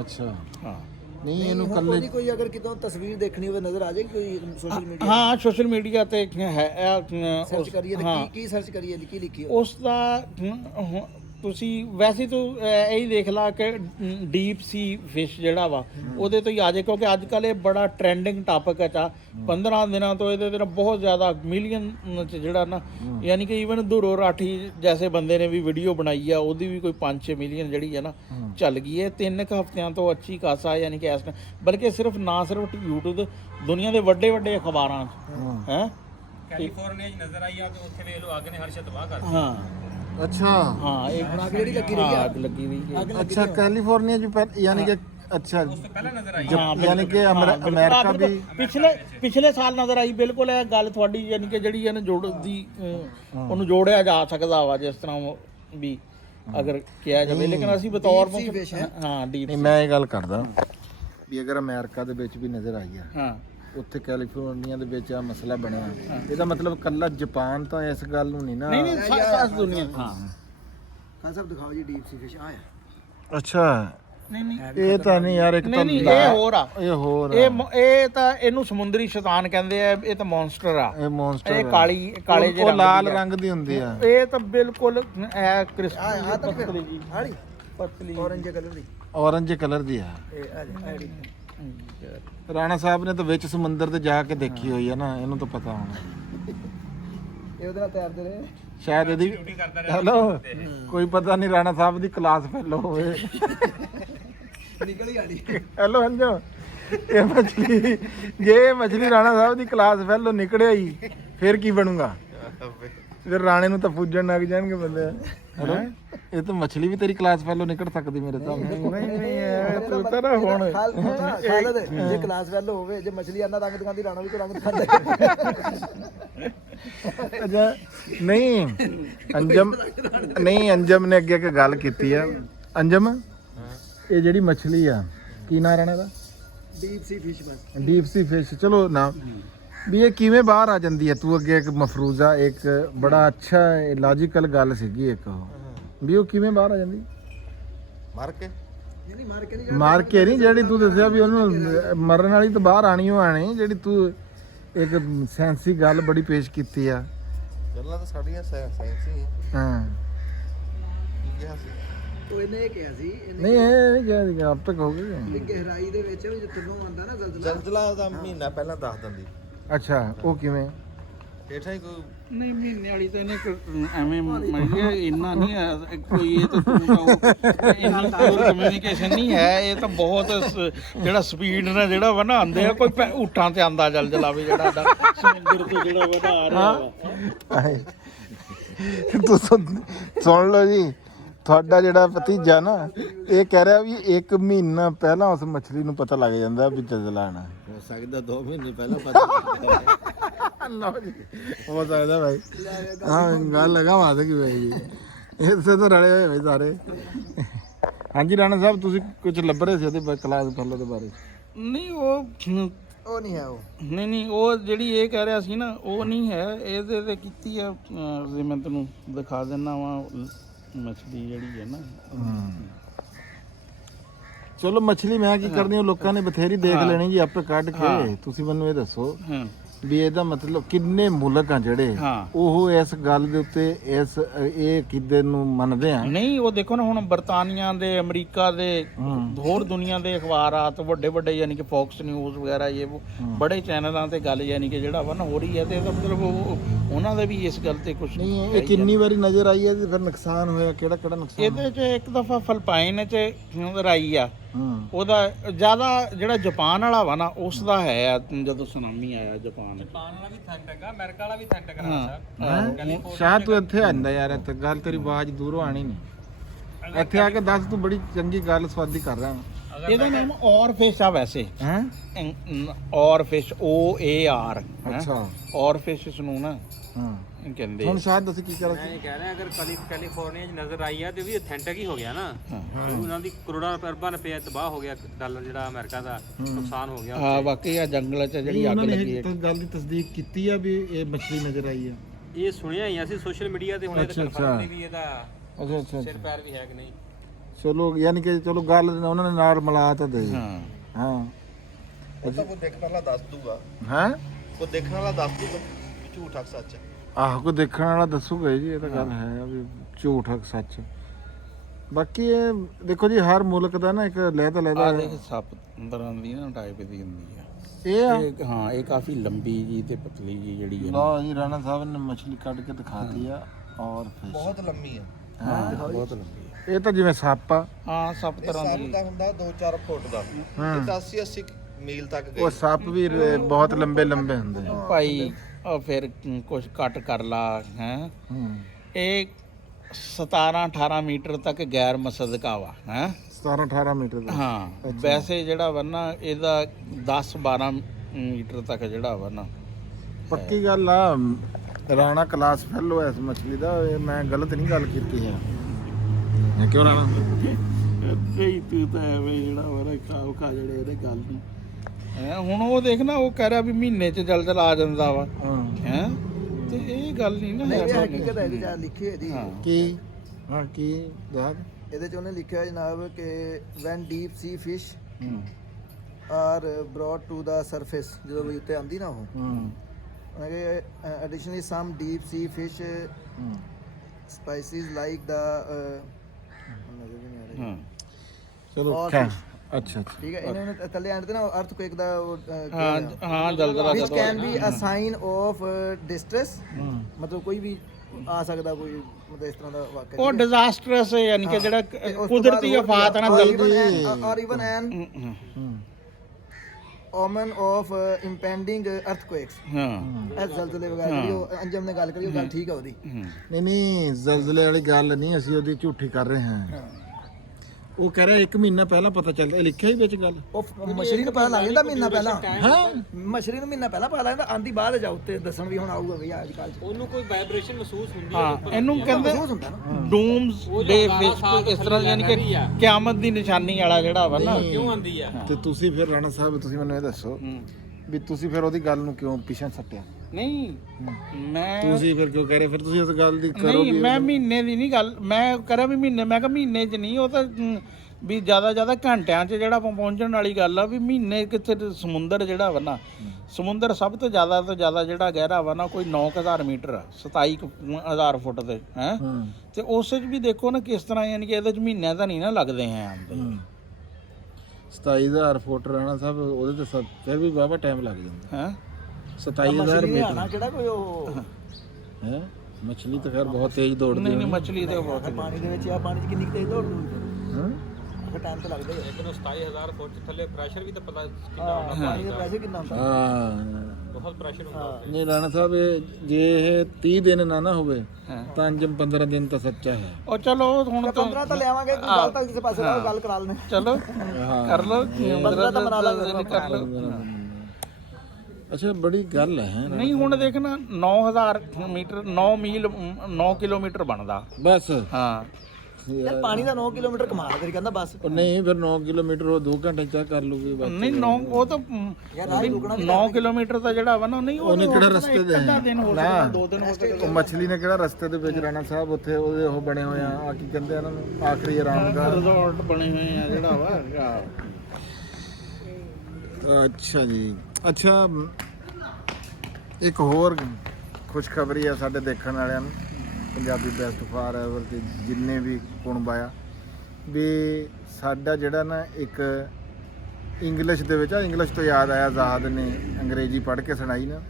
ਅੱਛਾ ਹਾਂ ਨਹੀਂ ਇਹਨੂੰ ਕੱਲੇ ਕੋਈ ਅਗਰ ਕਿਤੋਂ ਤਸਵੀਰ ਦੇਖਣੀ ਹੋਵੇ ਨਜ਼ਰ ਆ ਜਾਏਗੀ ਕੋਈ ਸੋਸ਼ਲ ਮੀਡੀਆ ਹਾਂ ਸੋਸ਼ਲ ਮੀਡੀਆ ਤੇ ਹੈ ਸਰਚ ਕਰੀਏ ਹਾਂ ਤਾਂ ਕੀ ਸਰਚ ਕਰੀਏ ਕੀ ਲਿਖੀ ਉਸ ਦਾ ਤੁਸੀਂ ਵੈਸੇ ਤਾਂ ਇਹ ਹੀ ਦੇਖ ਲਾ ਕਿ ਡੀਪ ਸੀ ਫਿਸ਼ ਜਿਹੜਾ ਵਾ ਉਹਦੇ ਤੋਂ ਹੀ ਆ ਜਾਏ ਕਿਉਂਕਿ ਅੱਜ ਕੱਲ੍ਹ ਇਹ ਬੜਾ ਟ੍ਰੈਂਡਿੰਗ ਟਾਪਿਕ ਹੈ 15 ਦਿਨਾਂ ਤੋਂ ਇਹਦੇ ਤੇ ਬਹੁਤ ਜ਼ਿਆਦਾ ਮਿਲੀਅਨ 'ਚ ਜਿਹੜਾ ਨਾ ਯਾਨੀ ਕਿ ਈਵਨ ਧੁਰੋ ਰਾਠੀ ਜੈਸੇ ਬੰਦੇ ਨੇ ਵੀ ਵੀਡੀਓ ਬਣਾਈ ਆ ਉਹਦੀ ਵੀ ਕੋਈ 5-6 ਮਿਲੀਅਨ ਜਿਹੜੀ ਹੈ ਨਾ ਚੱਲ ਗਈ ਹੈ 3 ਹਫ਼ਤਿਆਂ ਤੋਂ ਅੱਛੀ ਖਾਸਾ ਯਾਨੀ ਕਿ ਇਸ ਬਲਕਿ ਸਿਰਫ YouTube ਦੁਨੀਆ ਦੇ ਵੱਡੇ ਅਖਬਾਰਾਂ 'ਚ ਹੈ ਕੈਲੀਫੋਰਨੀਆ 'ਚ ਨਜ਼ਰ ਆਈ ਆ ਤੇ ਉੱਥੇ ਵੇਖ ਲਓ ਅੱਗ ਨੇ ਹਰ ਸ਼ੈ ਤਬਾਹ ਕਰ ਦਿੱਤੀ ਹਾਂ ਅੱਛਾ ਹਾਂ ਇਹ ਅੱਗ ਜਿਹੜੀ ਲੱਗੀ ਰਹੀ ਆ ਅੱਗ ਲੱਗੀ ਹੋਈ ਹੈ ਅੱਛਾ ਕੈਲੀਫੋਰਨੀਆ ਚ ਯਾਨੀ ਕਿ ਅੱਛਾ ਉਸ ਤੋਂ ਪਹਿਲਾਂ ਨਜ਼ਰ ਆਈ ਯਾਨੀ ਕਿ ਅਮਰੀਕਾ ਵੀ ਪਿਛਲੇ ਸਾਲ ਨਜ਼ਰ ਆਈ ਬਿਲਕੁਲ ਇਹ ਗੱਲ ਤੁਹਾਡੀ ਯਾਨੀ ਕਿ ਜਿਹੜੀ ਇਹਨੂੰ ਜੋੜਦੀ ਉਹਨੂੰ ਜੋੜਿਆ ਜਾ ਸਕਦਾ ਵਾ ਜਿਸ ਤਰ੍ਹਾਂ ਵੀ ਅਗਰ ਕਿਹਾ ਜਾਵੇ ਲੇਕਿਨ ਅਸੀਂ ਬਤੌਰ ਹਾਂ ਡੀਪ ਨਹੀਂ ਮੈਂ ਇਹ ਗੱਲ ਕਰਦਾ ਵੀ ਅਗਰ ਅਮਰੀਕਾ ਦੇ ਵਿੱਚ ਵੀ ਨਜ਼ਰ ਆਈ ਆ ਹਾਂ ਉੱਥੇ ਕੈਲੀਫੋਰਨੀਆ ਦੇ ਵਿੱਚ ਆ ਮਸਲਾ ਬਣਿਆ ਇਹਦਾ ਮਤਲਬ ਕੱਲਾ ਜਾਪਾਨ ਤਾਂ ਇਸ ਗੱਲ ਨੂੰ ਨਹੀਂ ਨਾ ਨਹੀਂ ਸਾਰੀ ਦੁਨੀਆ ਹਾਂ ਖਾਨ ਸਾਹਿਬ ਦਿਖਾਓ ਜੀ ਡੀਪ ਸੀ ਫਿਸ਼ ਆਇਆ ਅੱਛਾ ਨਹੀਂ ਇਹ ਤਾਂ ਨਹੀਂ ਯਾਰ ਇੱਕ ਤਾਂ ਨਹੀਂ ਇਹ ਹੋਰ ਆ ਇਹ ਹੋਰ ਇਹ ਤਾਂ ਇਹਨੂੰ ਸਮੁੰਦਰੀ ਸ਼ੈਤਾਨ ਕਹਿੰਦੇ ਆ ਇਹ ਤਾਂ ਮੌਨਸਟਰ ਆ ਇਹ ਮੌਨਸਟਰ ਇਹ ਕਾਲੇ ਜਿਹੇ ਉਹ ਲਾਲ ਰੰਗ ਦੀ ਹੁੰਦੀ ਆ ਇਹ ਤਾਂ ਬਿਲਕੁਲ ਕ੍ਰਿਸਪੀ ਪਤਲੀ ਜੀ ਆੜੀ ਪਤਲੀ ਔਰੰਜ ਕਲਰ ਦੀ ਔਰੰਜ ਕਲਰ ਦੀ ਆ ਇਹ ਆ ਜੀ ਰਾਣਾ ਸਾਹਿਬ ਨੇ ਤਾਂ ਵਿੱਚ ਸਮੁੰਦਰ ਤੇ ਜਾ ਕੇ ਦੇਖੀ ਹੋਈ ਆ ਨਾ ਇਹਨੂੰ ਤਾਂ ਪਤਾ ਹੋਣਾ ਇਹ ਉਹਦੇ ਨਾਲ ਤੈਰਦੇ ਰਹੇ ਸ਼ਾਇਦ ਇਹਦੀ ਹੈਲੋ ਕੋਈ ਪਤਾ ਨਹੀਂ ਰਾਣਾ ਸਾਹਿਬ ਦੀ ਕਲਾਸ ਫੈਲੋ ਹੋਵੇ ਨਿਕਲ ਹੀ ਆੜੀ ਹੈਲੋ ਅੰਜੋ ਇਹ ਮਛਲੀ ਜੇ ਮਛਲੀ ਰਾਣਾ ਸਾਹਿਬ ਦੀ ਕਲਾਸ ਫੈਲੋ ਨਿਕੜਿਆ ਹੀ ਫਿਰ ਕੀ ਬਣੂਗਾ ਫਿਰ ਰਾਣੇ ਨੂੰ ਤਾਂ ਫੂਜਣ ਲੱਗ ਜਾਣਗੇ ਬੰਦੇ ਹੈਲੋ ਇਹ ਤਾਂ ਮਛਲੀ ਵੀ ਤੇਰੀ ਕਲਾਸ ਫੈਲੋ ਨਿਕਲ ਸਕਦੀ ਮੇਰੇ ਤਾਂ ਨਹੀਂ ਤੂੰ ਤਾਂ ਨਾ ਹੁਣ ਖਾਲਦ ਜੇ ਕਲਾਸ ਵੈਲ ਹੋਵੇ ਜੇ ਮਛਲੀ ਆਨਾ ਰੰਗ ਦਿਖਾਉਂਦੀ ਰਾਣਾ ਵੀ ਕੋਈ ਰੰਗ ਦਿਖਾਉਂਦਾ ਅੱਛਾ ਨਹੀਂ ਅੰਜਮ ਨੇ ਅੱਗੇ ਇੱਕ ਗੱਲ ਕੀਤੀ ਆ ਅੰਜਮ ਇਹ ਜਿਹੜੀ ਮਛਲੀ ਆ ਕੀ ਨਾਂ ਰਾਣਾ ਦਾ ਡੀਪ ਸੀ ਫਿਸ਼ ਬਸ ਡੀਪ ਸੀ ਫਿਸ਼ ਚਲੋ ਨਾ ਵੀ ਇਹ ਕਿਵੇਂ ਬਾਹਰ ਆ ਜਾਂਦੀ ਹੈ ਤੂੰ ਅੱਗੇ ਇੱਕ ਮਫਰੂਜ਼ਾ ਇੱਕ ਬੜਾ ਅੱਛਾ ਲੌਜੀਕਲ ਗੱਲ ਸੀਗੀ ਇੱਕ ਉਹ ਵੀ ਉਹ ਕਿਵੇਂ ਬਾਹਰ ਆ ਜਾਂਦੀ ਮਾਰ ਕੇ ਨਹੀਂ ਮਾਰ ਕੇ ਨਹੀਂ ਮਾਰ ਕੇ ਨਹੀਂ ਜਿਹੜੀ ਤੂੰ ਦੱਸਿਆ ਵੀ ਉਹਨੂੰ ਮਰਨ ਵਾਲੀ ਤਾਂ ਬਾਹਰ ਆਣੀ ਓ ਆਣੀ ਜਿਹੜੀ ਤੂੰ ਇੱਕ ਸੈਂਸੀ ਗੱਲ ਬੜੀ ਪੇਸ਼ ਕੀਤੀ ਆ ਗੱਲਾਂ ਤਾਂ ਸਾਡੀਆਂ ਸਾਇੰਸੀ ਹਾਂ ਕੀ ਕਿਹਾ ਸੀ ਉਹ ਇਹਨੇ ਇਹ ਕਿਹਾ ਸੀ ਨਹੀਂ ਇਹ ਕਿਹਾ ਆਪ ਤੱਕ ਹੋ ਗਏ ਇਹ ਗਹਿਰਾਈ ਦੇ ਵਿੱਚ ਜਦੋਂ ਆਉਂਦਾ ਨਾ ਜ਼ਲਜ਼ਲਾ ਜ਼ਲਜ਼ਲਾ ਦਾ ਮਹੀਨਾ ਪਹਿਲਾਂ ਦੱਸ ਦਿੰਦੀ ਅੱਛਾ ਉਹ ਕਿਵੇਂ ਹੇਠਾਂ ਹੀ ਕੋਈ ਨਹੀਂ ਮਹੀਨੇ ਵਾਲੀ ਤਾਂ ਇਹਨੇ ਐਵੇਂ ਮੜੀਏ ਇੰਨਾ ਨਹੀਂ ਹੈ ਕੋਈ ਇਹ ਤਾਂ ਤੂੰ ਤਾਂ ਇੰਨੀ ਕਮਿਊਨੀਕੇਸ਼ਨ ਨਹੀਂ ਹੈ ਇਹ ਤਾਂ ਬਹੁਤ ਜਿਹੜਾ ਸਪੀਡ ਨਾਲ ਜਿਹੜਾ ਵਾ ਨਾ ਆਉਂਦੇ ਆ ਕੋਈ ਊਠਾਂ ਤੇ ਆਂਦਾ ਜਲ ਜਲਾਵੇ ਜਿਹੜਾ ਸਮੁੰਦਰ ਤੋਂ ਜਿਹੜਾ ਵਾ ਨਾ ਆ ਰਿਹਾ ਵਾ ਆਏ। ਸੁਣ ਲਓ ਜੀ, ਤੁਹਾਡਾ ਜਿਹੜਾ ਭਤੀਜਾ ਨਾ ਇਹ ਕਹਿ ਰਿਹਾ ਵੀ 1 ਮਹੀਨਾ ਪਹਿਲਾਂ ਉਸ ਮੱਛਲੀ ਨੂੰ ਪਤਾ ਲੱਗ ਜਾਂਦਾ ਵੀ ਜਜ਼ਲਾਣਾ ਹੋ ਸਕਦਾ 2 ਮਹੀਨੇ ਪਹਿਲਾਂ ਪਤਾ ਲਓ ਜੀ ਹੋ ਸਕਦਾ ਭਾਈ। ਹਾਂ ਗੱਲ ਲਗਾ ਮਾਦ ਕੀ ਭਾਈ ਜੀ ਇਸੇ ਤੋਂ ਰਲੇ ਹੋਏ ਭਾਈ ਸਾਰੇ। ਹਾਂਜੀ ਰਾਣਾ ਸਾਹਿਬ ਤੁਸੀਂ ਕੁਝ ਲੱਭ ਰਹੇ ਸੀ ਉਹਦੇ ਕਲਾਸ ਫੈਲੋ ਦੇ ਬਾਰੇ? ਨਹੀਂ ਉਹ ਨਹੀਂ ਹੈ ਉਹ। ਨਹੀਂ ਉਹ ਜਿਹੜੀ ਇਹ ਕਹਿ ਰਿਹਾ ਸੀ ਨਾ ਉਹ ਨਹੀਂ ਹੈ ਇਹਦੇ ਤੇ ਕੀਤੀ ਆ ਜੇ ਮੈਂ ਤੈਨੂੰ ਦਿਖਾ ਦਿੰਦਾ ਵਾਂ ਮਛਲੀ ਜਿਹੜੀ ਹੈ ਨਾ। ਚਲੋ ਮੱਛਲੀ ਮੈਂ ਕੀ ਕਰਨੀ ਉਹ ਲੋਕਾਂ ਨੇ ਬਥੇਰੀ ਦੇਖ ਲੈਣੀ ਜੀ ਆਪੇ ਕੱਢ ਕੇ। ਤੁਸੀਂ ਮੈਨੂੰ ਇਹ ਦੱਸੋ ਹਾਂ ਵੀ ਇਹਦਾ ਮਤਲਬ ਕਿੰਨੇ ਮੁਲਕ ਆ ਜਿਹੜੇ ਹਾਂ। ਉਹ ਇਸ ਗੱਲ ਦੇ ਉੱਤੇ ਇਹ ਕਿੱਦੇ ਨੂੰ ਮੰਨਦੇ ਆ? ਨਹੀਂ ਉਹ ਦੇਖੋ ਨਾ ਹੁਣ ਬਰਤਾਨੀਆ ਦੇ ਅਮਰੀਕਾ ਦੇ ਹੋਰ ਦੁਨੀਆ ਦੇ ਅਖਬਾਰਾਂ ਵੱਡੇ ਵੱਡੇ ਯਾਨੀ ਕਿ ਫੌਕਸ ਨਿਊਜ਼ ਵਗੈਰਾ ਇਹ ਬੜੇ ਚੈਨਲਾਂ ਤੇ ਗੱਲ ਯਾਨੀ ਕਿ ਜਿਹੜਾ ਵਾ ਨਾ ਹੋ ਰਹੀ ਹੈ ਤੇ ਇਹਦਾ ਮਤਲਬ ਉਹਨਾਂ ਦਾ ਵੀ ਇਸ ਗੱਲ ਤੇ ਕੁਝ ਨਹੀਂ ਇਹ ਕਿੰਨੀ ਵਾਰੀ ਨਜ਼ਰ ਆਈ ਹੈ ਤੇ ਫਿਰ ਨੁਕਸਾਨ ਹੋਇਆ ਕਿਹੜਾ ਕਿਹੜਾ ਨੁਕਸਾਨ? ਇਹਦੇ 'ਚ ਇੱਕ ਦਫਾ ਫਿਲਪਾਈਨ 'ਚ ਨਜ਼ਰ ਆਈ ਆ ਉਹਦਾ ਜ਼ਿਆਦਾ ਜਿਹੜਾ ਜਾਪਾਨ ਵਾਲਾ ਵਾ ਨਾ ਉਸ ਦਾ ਹੈ ਜਦੋਂ ਸੁਨਾਮੀ ਆਇਆ ਜਾਪਾਨ ਵਾਲਾ ਵੀ ਥੈਂਟ ਹੈਗਾ, ਅਮਰੀਕਾ ਵਾਲਾ ਵੀ ਥੈਂਟ ਹੈਗਾ। ਸ਼ਾਇਦ ਤੂੰ ਇੱਥੇ ਆਂਦਾ ਯਾਰ ਇੱਥੇ ਗੱਲ ਤੇਰੀ ਆਵਾਜ਼ ਦੂਰੋਂ ਆਣੀ ਨਹੀਂ। ਇੱਥੇ ਆ ਕੇ ਦੱਸ ਤੂੰ ਬੜੀ ਚੰਗੀ ਗੱਲ ਸਵਾਦੀ ਕਰ ਰਿਹਾ ਇਹਦਾ ਨਾਮ ਔਰ ਫਿਸ਼ ਆ ਵੈਸੇ ਹੈ। ਔਰ ਫਿਸ਼ OAR ਅੱਛਾ ਔਰ ਫਿਸ਼ ਨੂੰ ਨਾ ਹਾਂ ਕਹਿੰਦੇ ਹੁਣ ਸ਼ਾਇਦ ਤੁਸੀਂ ਕੀ ਕਰ ਮੈਂ ਇਹ ਕਹਿ ਰਿਹਾ ਅਗਰ ਕੈਲੀਫੋਰਨੀਆ 'ਚ ਨਜ਼ਰ ਆਈ ਆ ਤੇ ਵੀ ਅਥੈਂਟਿਕ ਹੀ ਹੋ ਗਿਆ ਨਾ। ਉਹਨਾਂ ਦੀ ਕਰੋੜਾਂ ਅਰਬਾਂ ਰੁਪਏ ਤਬਾਹ ਹੋ ਗਿਆ ਡਾਲਰ ਜਿਹੜਾ ਅਮਰੀਕਾ ਦਾ ਨੁਕਸਾਨ ਹੋ ਗਿਆ। ਹਾਂ ਵਾਕਈ ਆ ਜੰਗਲ 'ਚ ਜਿਹੜੀ ਅੱਗ ਲੱਗੀ ਹੈ ਗੱਲ ਦੀ ਤਸਦੀਕ ਕੀਤੀ ਆ ਵੀ ਇਹ ਮੱਛਲੀ ਨਜ਼ਰ ਆਈ ਆ? ਇਹ ਸੁਣਿਆ ਹੀ ਅਸੀਂ ਸੋਸ਼ਲ ਮੀਡੀਆ ਤੇ ਹੁਣ ਇਹ ਕਨਫਰਮ ਨਹੀਂ ਵੀ ਇਹਦਾ ਅੱਛਾ ਅੱਛਾ ਸਿਰ ਪੈਰ ਵੀ ਹੈ ਕਿ ਨਹੀਂ। ਚਲੋ ਯਾਨੀ ਕਿ ਚਲੋ ਗੱਲ ਉਹਨਾਂ ਨੇ ਨਾਲ ਮਿਲਾ ਤਾਂ ਦੇ। ਹਾਂ ਹਾਂ ਉਹ ਤਾਂ ਕੋਈ ਦੇਖਣ ਵਾਲਾ ਦੱਸ ਦੂਗਾ। ਹੈ ਕੋਈ ਦੇਖਣ ਵਾਲਾ ਦੱਸ ਦੂਗਾ ਵੀ ਝੂਠ ਆ ਸੱਚ ਆ। ਆਹੋ ਕੋਈ ਦੇਖਣ ਵਾਲਾ ਦੱਸੂਗਾ ਜੀ ਇਹ ਤਾਂ ਗੱਲ ਹੈ ਵੀ ਝੂਠ ਹੈ ਸੱਚ। ਬਾਕੀ ਇਹ ਦੇਖੋ ਜੀ ਹਰ ਮੁਲਕ ਦਾ ਨਾ ਇੱਕ ਲਹਿਦਾ ਆ ਲਹਿਦਾ ਦੇਖ ਸੱਪ ਤਰ੍ਹਾਂ ਦੀ ਨਾ ਟਾਈਪ ਦੀ ਹੁੰਦੀ ਆ ਇਹ ਆ। ਇਹ ਹਾਂ ਇਹ ਕਾਫੀ ਲੰਬੀ ਜੀ ਤੇ ਪਤਲੀ ਜੀ ਜਿਹੜੀ ਹੈ ਲਓ ਜੀ ਰਾਣਾ ਸਾਹਿਬ ਨੇ ਮੱਛਲੀ ਕੱਢ ਕੇ ਦਿਖਾਤੀ ਆ ਔਰ ਫਿਸ਼ ਬਹੁਤ ਲੰਮੀ ਆ। ਹਾਂ ਬਹੁਤ ਲੰਬੀ ਹੈ। ਇਹ ਤਾਂ ਜਿਵੇਂ ਸੱਪ ਆ। ਹਾਂ ਸੱਪ ਇਹ ਤਰ੍ਹਾਂ ਸੱਪ ਦੀ ਦਾ ਹੁੰਦਾ 2-4 ਫੁੱਟ ਦਾ। ਇਹ ਤਾਂ 80-80 ਮੀਲ ਤੱਕ ਗਈ। ਉਹ ਸੱਪ ਵੀ ਬਹੁਤ ਲੰਬੇ ਲੰਬੇ ਹੁੰਦੇ ਆ। ਭਾਈ ਉਹ ਫਿਰ ਕੁਝ ਕੱਟ ਕਰ ਲਾ ਹੈ ਇਹ 17-18 ਮੀਟਰ ਤੱਕ ਗੈਰ ਮਸਦਕਾ ਵਾ ਹੈ 17-18 ਮੀਟਰ ਦਾ। ਹਾਂ ਵੈਸੇ ਜਿਹੜਾ ਵਾ ਨਾ ਇਹਦਾ 10-12 ਮੀਟਰ ਤੱਕ ਜਿਹੜਾ ਵਾ ਨਾ ਪੱਕੀ ਗੱਲ ਆ ਰਾਣਾ ਕਲਾਸ ਫੈਲੋ ਐ ਇਸ ਮੱਛਲੀ ਦਾ। ਇਹ ਮੈਂ ਗਲਤ ਨਹੀਂ ਗੱਲ ਕੀਤੀ ਹੈ। ਕਿਉਂ ਰਾਣਾ? ਨਹੀਂ ਤੂੰ ਤਾਂ ਐਵੇਂ ਜਿਹੜਾ ਵਾ ਨਾ ਖਾ ਜਿਹੜੇ ਇਹਦੇ ਗੱਲ ਨੂੰ ਹੁਣ ਉਹ ਦੇਖ ਨਾ ਉਹ ਕਹਿ ਰਿਹਾ ਵੀ ਮਹੀਨੇ 'ਚ ਜਲਜਲ ਆ ਜਾਂਦਾ ਵਾ ਹੈ ਤੇ ਇਹ ਗੱਲ ਨਹੀਂ ਨਾ ਨਹੀਂ ਇਹ ਹੈ। ਹਕੀਕਤ ਹੈ ਜੀ ਜਾਂ ਲਿਖੀ ਹੈ ਜੀ। ਕੀ ਹਾਂ ਕੀ ਦੱਸ? ਇਹਦੇ 'ਚ ਉਹਨੇ ਲਿਖਿਆ ਜਨਾਬ ਕਿ when deep sea fish are brought to the surface ਜਦੋਂ ਵੀ ਉੱਤੇ ਆਂਦੀ ਨਾ ਉਹ ਕਿ additionally some deep sea fish species like the ਹਾਂ ਚਲੋ ਔਰ ਖੈਰ fish। ਅੱਛਾ ਅੱਛਾ ਠੀਕ ਹੈ ਇਹਨਾਂ ਨੇ ਥੱਲੇ ਐਂਡ ਤੇ ਨਾ ਅਰਥਕੁਏਕ ਦਾ ਹਾਂ ਜਲਜਲਾ which ਜਦੋਂ can be a sign of distress ਮਤਲਬ ਕੋਈ ਵੀ ਆ ਸਕਦਾ ਕੋਈ ਮਤਲਬ ਇਸ ਤਰ੍ਹਾਂ ਦਾ ਵਾਕਿਆ ਉਹ ਡਿਜ਼ਾਸਟਰਸ ਯਾਨੀ ਕਿ ਜਿਹੜਾ ਤੇ ਉਸ ਤੋਂ ਕੁਦਰਤੀ ਬਾਅਦ ਆਫਾਤ ਨਾਲ or ਜਲਦੀ even or even an omen of impending earthquakes ਹਾਂ ਇਹ ਜ਼ਲਜ਼ਲੇ ਵਗੈਰਾ ਜਿਹੜੀ ਉਹ ਅੰਜਮ ਨੇ ਗੱਲ ਕਰੀ ਉਹ ਗੱਲ ਠੀਕ ਹੈ ਉਹਦੀ। ਨਹੀਂ ਨਹੀਂ ਜ਼ਲਜ਼ਲੇ ਵਾਲੀ ਗੱਲ ਨਹੀਂ ਅਸੀਂ ਉਹਦੀ ਝੂਠੀ ਕਰ ਰਹੇ ਹਾਂ। ਉਹ ਕਹਿ ਰਿਹਾ 1 ਮਹੀਨਾ ਪਹਿਲਾਂ ਪਤਾ ਚੱਲਦਾ। ਇਹ ਲਿਖਿਆ ਹੀ ਵਿੱਚ ਗੱਲ। ਉਹ ਮਛਲੀ ਨੂੰ ਪਤਾ ਲੱਗ ਜਾਂਦਾ ਮਹੀਨਾ ਪਹਿਲਾਂ। ਹਾਂ ਮਛਲੀ ਨੂੰ ਮਹੀਨਾ ਪਹਿਲਾਂ ਪਤਾ ਲੱਗਦਾ ਆਂਦੀ ਬਾਅਦ ਜਾ ਉੱਤੇ ਦੱਸਣ ਵੀ ਹੁਣ ਆਊਗਾ ਵੀ ਅੱਜ ਕੱਲ੍ਹ 'ਚ ਉਹਨੂੰ ਕੋਈ ਵਾਈਬ੍ਰੇਸ਼ਨ ਮਹਿਸੂਸ ਹੁੰਦੀ ਹੈ। ਹਾਂ ਇਹਨੂੰ ਕਹਿੰਦੇ ਮਹਿਸੂਸ ਹੁੰਦਾ ਨਾ। ਡੂਮਸ ਡੇ ਇਸ ਤਰ੍ਹਾਂ ਯਾਨੀ ਕਿ ਕਿਆਮਤ ਦੀ ਨਿਸ਼ਾਨੀ ਵਾਲਾ ਜਿਹੜਾ ਵਾ ਨਾ ਕਿਉਂ ਆਂਦੀ ਆ? ਤੇ ਤੁਸੀਂ ਫਿਰ ਰਾਣਾ ਸਾਹਿਬ ਤੁਸੀਂ ਮੈਨੂੰ ਇਹ ਦੱਸੋ ਵੀ ਤੁਸੀਂ ਫਿਰ ਉਹਦੀ ਗੱਲ ਨੂੰ ਕਿਉਂ ਪਿੱਛੇ ਸੱਟਿਆ? ਨਹੀਂ ਮੈਂ ਤੁਸੀਂ ਫਿਰ ਕਿਉਂ ਕਹਿ ਰਹੇ? ਫਿਰ ਤੁਸੀਂ ਉਸ ਗੱਲ ਦੀ ਕਰੋ ਨਹੀਂ ਮੈਂ ਮਹੀਨੇ ਦੀ ਨਹੀਂ ਗੱਲ ਮੈਂ ਕਰਾਂ ਵੀ ਮਹੀਨੇ ਮੈਂ ਕਿਹਾ ਮਹੀਨੇ 'ਚ ਨਹੀਂ ਉਹ ਤਾਂ ਵੀ ਜ਼ਿਆਦਾ ਘੰਟਿਆਂ 'ਚ ਜਿਹੜਾ ਪਹੁੰਚਣ ਵਾਲੀ ਗੱਲ ਆ ਵੀ ਮਹੀਨੇ ਕਿੱਥੇ ਸਮੁੰਦਰ ਜਿਹੜਾ ਵਾ ਨਾ ਸਮੁੰਦਰ ਸਭ ਤੋਂ ਜ਼ਿਆਦਾ ਜਿਹੜਾ ਗਹਿਰਾ ਵਾ ਨਾ ਕੋਈ 9000 ਮੀਟਰ 27000 ਫੁੱਟ ਤੇ ਹੈ ਤੇ ਉਸ 'ਚ ਵੀ ਦੇਖੋ ਨਾ ਕਿਸ ਤਰ੍ਹਾਂ ਯਾਨੀ ਕਿ ਇਹਦੇ 'ਚ ਮਹੀਨਿਆਂ ਤਾਂ ਨਹੀਂ ਨਾ ਲੱਗਦੇ ਹੈ ਆਉਂਦੇ 27000 ਫੁੱਟ ਰਾਣਾ ਸਾਹਿਬ ਉਹਦੇ ਤੇ ਫਿਰ ਵੀ ਵਾਹਵਾ ਟਾਈਮ ਲੱਗ ਜਾਂਦਾ ਹੈ 27000 ਮੀਟਰ ਕਿਹੜਾ ਕੋਈ ਉਹ ਹੈ। ਮਛਲੀ ਤਾਂ ਖੈਰ ਬਹੁਤ ਤੇਜ਼ ਦੌੜਦੀ ਨਹੀਂ ਮਛਲੀ ਤੇ ਬਹੁਤ ਪਾਣੀ ਦੇ ਵਿੱਚ ਆ, ਪਾਣੀ 'ਚ ਕਿੰਨੀ ਕੁ ਤੇਜ਼ ਦੌੜ ਦੂਗੀ ਹਾਂ। ਫਿਰ ਟਾਈਮ ਤਾਂ ਲੱਗਦਾ ਹੀ ਹੈ। ਇੱਕ ਨੂੰ 27000 ਫੁੱਟ ਥੱਲੇ ਪ੍ਰੈਸ਼ਰ ਵੀ ਤਾਂ ਪਤਾ ਕਿੰਨਾ ਹਾਂ, ਹੁੰਦਾ ਪਾਣੀ ਦਾ ਪ੍ਰੈਸ਼ਰ ਕਿੰਨਾ ਹੁੰਦਾ। ਹਾਂ ਬਹੁਤ ਪ੍ਰੈਸ਼ਰ ਹੁੰਦਾ ਨਹੀਂ ਰਾਣਾ ਸਾਹਿਬ, ਜੇ ਇਹ 30 ਦਿਨ ਨਾ ਹੋਵੇ ਤਾਂ ਅੰਜਮ 15 ਦਿਨ ਤਾਂ ਸੱਚਾ ਹੈ। ਉਹ ਚਲੋ ਹੁਣ ਤਾਂ 15 ਤਾਂ ਲਿਆਵਾਂਗੇ, ਕੋਈ ਗੱਲ ਤਾਂ ਕਿਸੇ ਪਾਸੇ ਲਾਓ, ਗੱਲ ਕਰਾ ਲੈਣੇ। ਚਲੋ ਕਰ ਲਓ 15 ਤਾਂ ਮਨਾ ਲਾਂਗੇ। ਕਰ ਲਓ। ਅੱਛਾ ਬੜੀ ਗੱਲ ਹੈ। ਨਹੀਂ ਹੁਣ ਦੇਖਣਾ 9000 ਮੀਟਰ 9 ਮੀਲ 9 ਕਿਲੋਮੀਟਰ ਬਣਦਾ ਬਸ ਹਾਂ। ਯਾਰ ਪਾਣੀ ਦਾ 9 ਕਿਲੋਮੀਟਰ ਕਮਾਲ ਕਰੀ ਕਹਿੰਦਾ ਬਸ। ਉਹ ਨਹੀਂ ਫਿਰ 9 ਕਿਲੋਮੀਟਰ ਉਹ 2 ਘੰਟੇ ਚ ਕਰ ਲੂਗੀ ਬਸ। ਨਹੀਂ 9 ਉਹ ਤਾਂ ਯਾਰ ਰਾਹ ਰੁਕਣਾ 9 ਕਿਲੋਮੀਟਰ ਤਾਂ ਜਿਹੜਾ ਵਾ ਨਾ ਨਹੀਂ ਉਹਨੇ ਕਿਹੜਾ ਰਸਤੇ ਦੇ ਅੱਧਾ ਦਿਨ ਹੋ ਸਕਦਾ 2 ਦਿਨ ਹੋ ਸਕਦਾ। ਉਹ ਮਛਲੀ ਨੇ ਕਿਹੜਾ ਰਸਤੇ ਦੇ ਵਿੱਚ ਰਾਣਾ ਸਾਹਿਬ ਉੱਥੇ ਉਹਦੇ ਉਹ ਬਣੇ ਹੋਏ ਆ ਕੀ ਕਹਿੰਦੇ ਆ ਉਹਨਾਂ ਨੂੰ, ਆਖਰੀ ਆਰਾਮਗਾਹ। ਰਿਜ਼ੋਰਟ ਬਣੇ ਹੋਏ ਆ ਜਿਹੜਾ ਵਾ। ਅੱਛਾ ਜੀ। ਅੱਛਾ ਇੱਕ ਹੋਰ ਖੁਸ਼ਖਬਰੀ ਆ ਸਾਡੇ ਦੇਖਣ ਵਾਲਿਆਂ ਨੂੰ, ਪੰਜਾਬੀ ਬੈਸਟ ਫਾਰ ਐਵਰ ਤੇ ਜਿੰਨੇ ਵੀ ਕੁਣਬਾ ਆ, ਵੀ ਸਾਡਾ ਜਿਹੜਾ ਨਾ ਇੱਕ ਇੰਗਲਿਸ਼ ਦੇ ਵਿੱਚ ਆ, ਇੰਗਲਿਸ਼ ਤੋਂ ਯਾਦ ਆਇਆ, ਜ਼ਾਹਦ ਨੇ ਅੰਗਰੇਜ਼ੀ ਪੜ੍ਹ ਕੇ ਸੁਣਾਈ ਨਾ,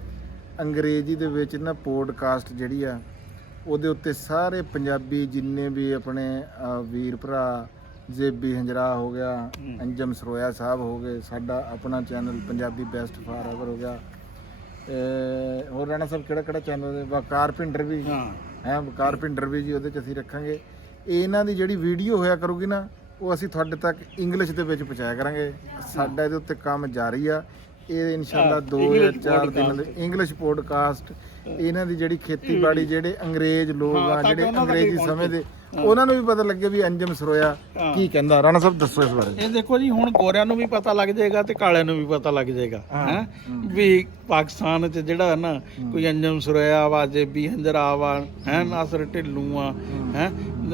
ਅੰਗਰੇਜ਼ੀ ਦੇ ਵਿੱਚ ਨਾ ਪੋਡਕਾਸਟ ਜਿਹੜੀ ਆ ਉਹਦੇ ਉੱਤੇ ਸਾਰੇ ਪੰਜਾਬੀ ਜਿੰਨੇ ਵੀ ਆਪਣੇ ਵੀਰ ਭਰਾ, ਜੇਬੀ ਹੰਜਰਾ ਹੋ ਗਿਆ, ਅੰਜਮ ਸਰੋਇਆ ਸਾਹਿਬ ਹੋ ਗਏ, ਸਾਡਾ ਆਪਣਾ channel Punjabi best for ever ਹੋ ਗਿਆ, ਹੋਰ ਰਾਣਾ ਸਾਹਿਬ ਕਿਹੜਾ ਚੈਨਲ ਹੈ, ਵਕਾਰ ਭਿੰਡਰ ਵੀ ਹੈ, ਵਕਾਰ ਭਿੰਡਰ ਵੀ ਜੀ ਉਹਦੇ 'ਚ ਅਸੀਂ ਰੱਖਾਂਗੇ। ਇਹਨਾਂ ਦੀ ਜਿਹੜੀ ਵੀਡੀਓ ਹੋਇਆ ਕਰੂਗੀ ਨਾ, ਉਹ ਅਸੀਂ ਤੁਹਾਡੇ ਤੱਕ ਇੰਗਲਿਸ਼ ਦੇ ਵਿੱਚ ਪਹੁੰਚਾਇਆ ਕਰਾਂਗੇ। ਸਾਡਾ ਇਹਦੇ ਉੱਤੇ ਕੰਮ ਜਾਰੀ ਆ। ਇਹ ਇਨਸ਼ਾਅੱਲਾ 2 ਜਾਂ 4 ਦਿਨ ਦੇ ਇੰਗਲਿਸ਼ ਪੋਡਕਾਸਟ, ਇਹਨਾਂ ਦੀ ਜਿਹੜੀ ਖੇਤੀਬਾੜੀ, ਜਿਹੜੇ ਅੰਗਰੇਜ਼ ਲੋਕ ਆ, ਜਿਹੜੇ ਅੰਗਰੇਜ਼ੀ ਸਮਝਦੇ, ਉਹਨਾਂ ਨੂੰ ਵੀ ਪਤਾ ਲੱਗੇ ਵੀ ਅੰਜਮ ਸਰੋਇਆ ਕੀ ਕਹਿੰਦਾ। ਰਾਣਾ ਸਾਹਿਬ ਦੱਸੋ ਇਸ ਬਾਰੇ। ਇਹ ਦੇਖੋ ਜੀ ਹੁਣ ਗੋਰਿਆਂ ਨੂੰ ਵੀ ਪਤਾ ਲੱਗ ਜਾਏਗਾ ਤੇ ਕਾਲਿਆਂ ਨੂੰ ਵੀ ਪਤਾ ਲੱਗ ਜਾਏਗਾ ਹੈ ਵੀ ਪਾਕਿਸਤਾਨ 'ਚ ਜਿਹੜਾ ਨਾ ਕੋਈ ਅੰਜਮ ਸਰੋਇਆ ਵਾ, ਜੇਬੀ ਹੰਜਰਾ ਵਾ, ਹੈ ਨਾਸਰ ਢਿੱਲੂ ਆ, ਹੈ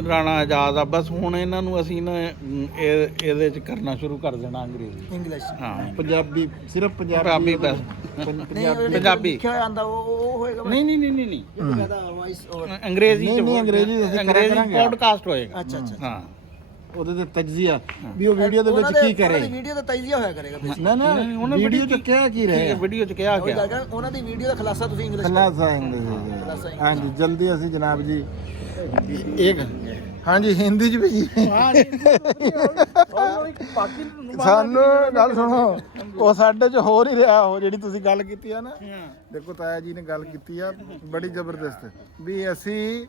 ਰਾਣਾ ਆਜ਼ਾਦ ਆ। ਬਸ ਹੁਣ ਇਹਨਾਂ ਨੂੰ ਅਸੀਂ ਨਾ ਇਹਦੇ 'ਚ ਕਰਨਾ ਸ਼ੁਰੂ ਕਰ ਦੇਣਾ ਅੰਗਰੇਜ਼ੀ ਇੰਗਲਿਸ਼। ਹਾਂ ਪੰਜਾਬੀ, ਸਿਰਫ ਪੰਜਾਬੀ ਬਸ ਪੰਜਾਬੀ ਲਿਖਿਆ ਜਾਂਦਾ ਉਹ ਹੋਏਗਾ। ਨਹੀਂ ਕਹਿੰਦਾ ਵਾਇਸ ਓਵਰ ਅੰਗਰੇਜ਼ੀ ਚ ਨਹੀਂ, ਅੰਗਰੇਜ਼ੀ ਅਸੀਂ ਕਰਿਆ ਕਰਾਂਗੇ। ਪੋਡਕਾਸਟ ਹੋਏਗਾ। ਅੱਛਾ ਅੱਛਾ। ਹਾਂ ਉਹਦੇ ਤੇ ਤਜਜ਼ੀਆ ਵੀ ਉਹ ਵੀਡੀਓ ਦੇ ਵਿੱਚ ਕੀ ਕਰੇ। ਵੀਡੀਓ ਦਾ ਤਜਜ਼ੀਆ ਹੋਇਆ ਕਰੇਗਾ ਬੇਸਿਕ। ਨਾ ਵੀਡੀਓ 'ਚ ਕਿਹਾ ਕੀ ਰਹੇ ਵੀਡੀਓ ਚ ਕਿਹਾ ਉਹੀ ਗਿਆ ਗੱਲ ਕਰ, ਉਹਨਾਂ ਦੀ ਵੀਡੀਓ ਦਾ ਖੁਲਾਸਾ ਤੁਸੀਂ ਇੰਗਲਿਸ਼ ਹਾਂਜੀ ਜਲਦੀ ਅਸੀਂ ਜਨਾਬ ਜੀ ਇੱਕ ਹਾਂਜੀ ਹਿੰਦੀ 'ਚ ਵੀ ਜੀ ਸਾਨੂੰ ਗੱਲ ਸੁਣੋ, ਉਹ ਸਾਡੇ 'ਚ ਹੋ ਨਹੀਂ ਰਿਹਾ ਉਹ ਜਿਹੜੀ ਤੁਸੀਂ ਗੱਲ ਕੀਤੀ ਆ ਨਾ। ਦੇਖੋ ਤਾਇਆ ਜੀ ਨੇ ਗੱਲ ਕੀਤੀ ਆ ਬੜੀ ਜ਼ਬਰਦਸਤ ਵੀ ਅਸੀਂ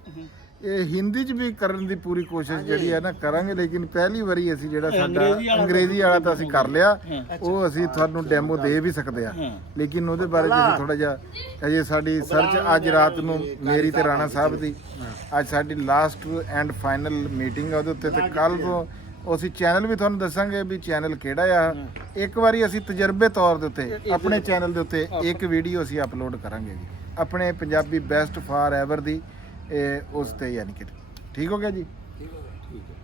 ਇਹ ਹਿੰਦੀ 'ਚ ਵੀ ਕਰਨ ਦੀ ਪੂਰੀ ਕੋਸ਼ਿਸ਼ ਜਿਹੜੀ ਹੈ ਨਾ ਕਰਾਂਗੇ, ਲੇਕਿਨ ਪਹਿਲੀ ਵਾਰੀ ਅਸੀਂ ਜਿਹੜਾ ਸਾਡਾ ਅੰਗਰੇਜ਼ੀ ਵਾਲਾ ਤਾਂ ਅਸੀਂ ਕਰ ਲਿਆ, ਉਹ ਅਸੀਂ ਤੁਹਾਨੂੰ ਡੈਮੋ ਦੇ ਵੀ ਸਕਦੇ ਆ, ਲੇਕਿਨ ਉਹਦੇ ਬਾਰੇ ਅਸੀਂ ਥੋੜਾ ਜਿਹਾ ਅਜੇ ਸਾਡੀ ਸਰਚ ਅੱਜ ਰਾਤ ਨੂੰ ਮੇਰੀ ਤੇ ਰਾਣਾ ਸਾਹਿਬ ਦੀ ਅੱਜ ਸਾਡੀ ਲਾਸਟ ਐਂਡ ਫਾਈਨਲ ਮੀਟਿੰਗ ਆ ਉਹਦੇ ਉੱਤੇ, ਤੇ ਕੱਲ ਤੋਂ ਅਸੀਂ ਚੈਨਲ ਵੀ ਤੁਹਾਨੂੰ ਦੱਸਾਂਗੇ ਵੀ ਚੈਨਲ ਕਿਹੜਾ ਆ। ਇੱਕ ਵਾਰੀ ਅਸੀਂ ਤਜਰਬੇ ਤੌਰ ਦੇ ਉੱਤੇ ਆਪਣੇ ਚੈਨਲ ਦੇ ਉੱਤੇ ਇੱਕ ਵੀਡੀਓ ਅਸੀਂ ਅਪਲੋਡ ਕਰਾਂਗੇ ਜੀ ਆਪਣੇ ਪੰਜਾਬੀ ਬੈਸਟ ਫਾਰ ਐਵਰ ਦੀ ਉਸ ਤੇ, ਯਾਨੀ ਕਿ ਠੀਕ ਹੋ ਗਿਆ ਜੀ।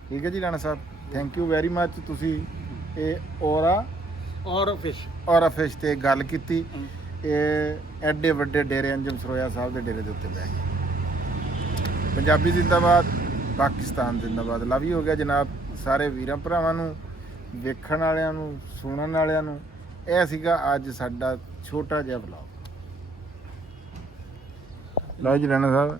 ਠੀਕ ਹੈ ਜੀ ਰਾਣਾ ਸਾਹਿਬ, ਥੈਂਕ ਯੂ ਵੈਰੀ ਮੱਚ। ਤੁਸੀਂ ਇਹ ਔਰਾ ਫਿਸ਼ ਤੇ ਗੱਲ ਕੀਤੀ, ਇਹ ਐਡੇ ਵੱਡੇ ਡੇਰੇ ਅੰਜਮ ਸਰੋਇਆ ਸਾਹਿਬ ਦੇ ਡੇਰੇ ਦੇ ਉੱਤੇ ਬਹਿ ਕੇ। ਪੰਜਾਬੀ ਜ਼ਿੰਦਾਬਾਦ, ਪਾਕਿਸਤਾਨ ਜ਼ਿੰਦਾਬਾਦ। ਲਵ ਯੂ ਹੋ ਗਿਆ ਜਨਾਬ ਸਾਰੇ ਵੀਰਾਂ ਭਰਾਵਾਂ ਨੂੰ, ਵੇਖਣ ਵਾਲਿਆਂ ਨੂੰ, ਸੁਣਨ ਵਾਲਿਆਂ ਨੂੰ। ਇਹ ਸੀਗਾ ਅੱਜ ਸਾਡਾ ਛੋਟਾ ਜਿਹਾ ਵਲੌਗ। ਲਓ ਜੀ ਰਾਣਾ ਸਾਹਿਬ